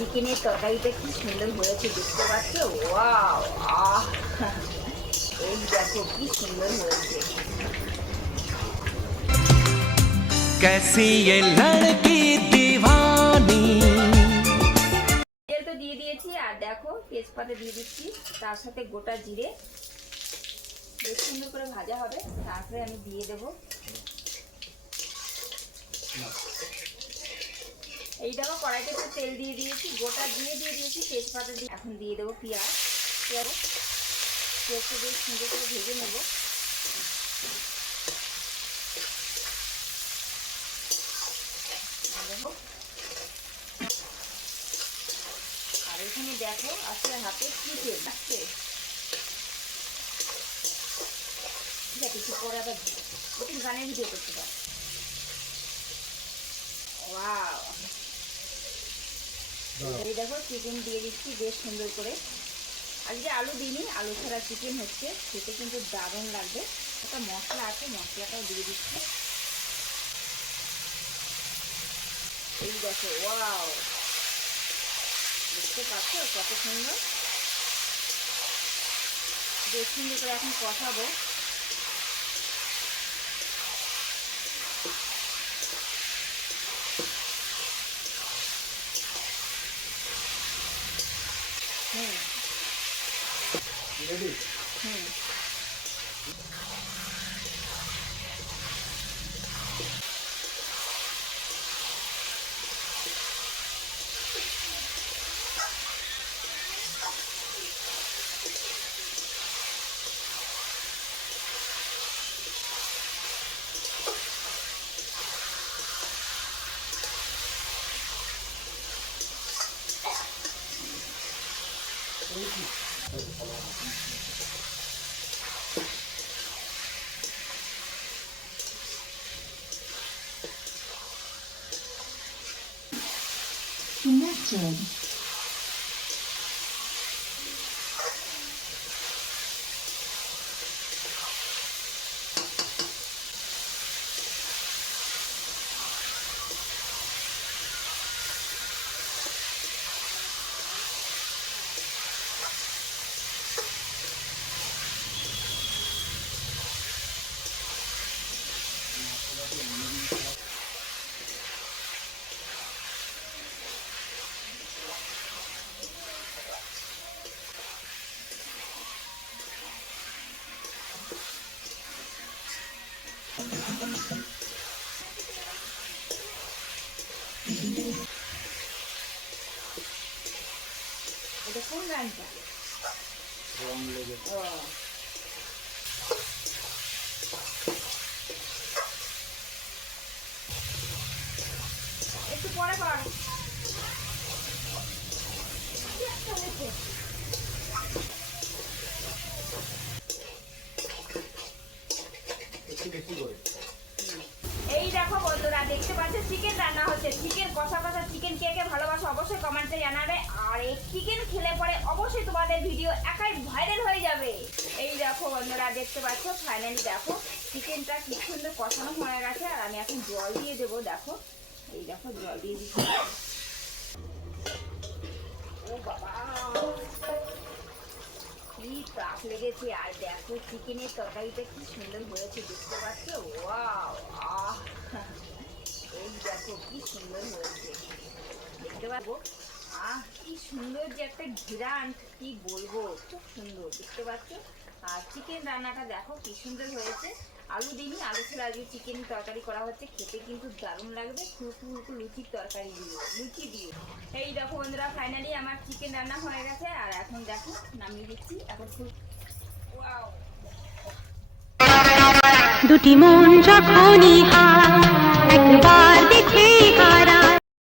চিকেনের তরকারিটা কি সুন্দর হয়েছে দেখতে পাচ্ছ ওয়াও আহ এই দেখো কি সুন্দর হয়েছে कैसी ये लड़की दीवानी তেল তো দিয়ে দিয়েছি আর দেখো তেজপাতা দিয়ে দিচ্ছি তার সাথে গোটা জিরে বেশ সুন্দর করে ভাজা হবে তারপরে আমি দিয়ে দেবো এই দেখো কড়াইতে একটু তেল দিয়ে দিয়েছি, গোটা দিয়ে দিয়ে দিয়েছি তেজপাতা দিয়ে। এখন দিয়ে দেবো পেঁয়াজ। পেঁয়াজ, পেঁয়াজটা বেশ সুন্দর করে ভেজে নেব। আর এখানে দেখো আসলে হাতে কি তেল লাগছে? ঠিক আছে, একটু পরে আবার ওটি গানের ভিডিও করতে পারো। ওয়াও। এই দেখো চিকেন দিয়ে দিচ্ছি, বেশ সুন্দর করে। আজকে আলু দিইনি, আলু ছাড়া চিকেন হচ্ছে, খেতে কিন্তু দারুণ লাগবে। একটা মশলা আছে, মশলাটাও দিয়ে দিচ্ছি। এই দেখো, ওয়াও! দেখতে পাচ্ছ কত সুন্দর? বেশ সুন্দর করে এখন কষাবো। হুম। Connected. এটা কোন গানটা ও একটু পরে কর এই দেখো বন্ধুরা, দেখতে পাচ্ছ চিকেন রান্না হচ্ছে। চিকেন কষা কষা চিকেন কে কে ভালোবাসো অবশ্যই কমেন্টে জানাবে। আর এই চিকেন খেলে পরে অবশ্যই তোমাদের ভিডিও একাই ভাইরাল হয়ে যাবে। এই দেখো বন্ধুরা, দেখতে পাচ্ছ ফাইনালি দেখো চিকেনটা কি সুন্দর কষানো হয়ে গেছে। আর আমি এখন জল দিয়ে দেবো, দেখো। ও বাবা কি তাপ লেগেছে আর দেখো চিকেনের সুন্দর হয়েছে দেখতে এই দেখো কি সুন্দর হয়েছে দেখতে আহ কি সুন্দর যে একটা ঘিরান কি বলব খুব সুন্দর দেখতে পাচ্ছ আর চিকেন রান্নাটা দেখো কি সুন্দর হয়েছে আলু দিইনি, আলু ছাড়া আজকে চিকেন তরকারি করা হচ্ছে। খেতে কিন্তু দারুণ লাগবে। ফুলকু ফুলকু লুচির তরকারি দিয়ে, লুচি দিয়ে। এই দেখো বন্ধুরা ফাইনালি আমার চিকেন রান্না হয়ে গেছে। আর এখন দেখো, নামিয়ে দিচ্ছি। এখন ফুল দুটি মন যখনই একবার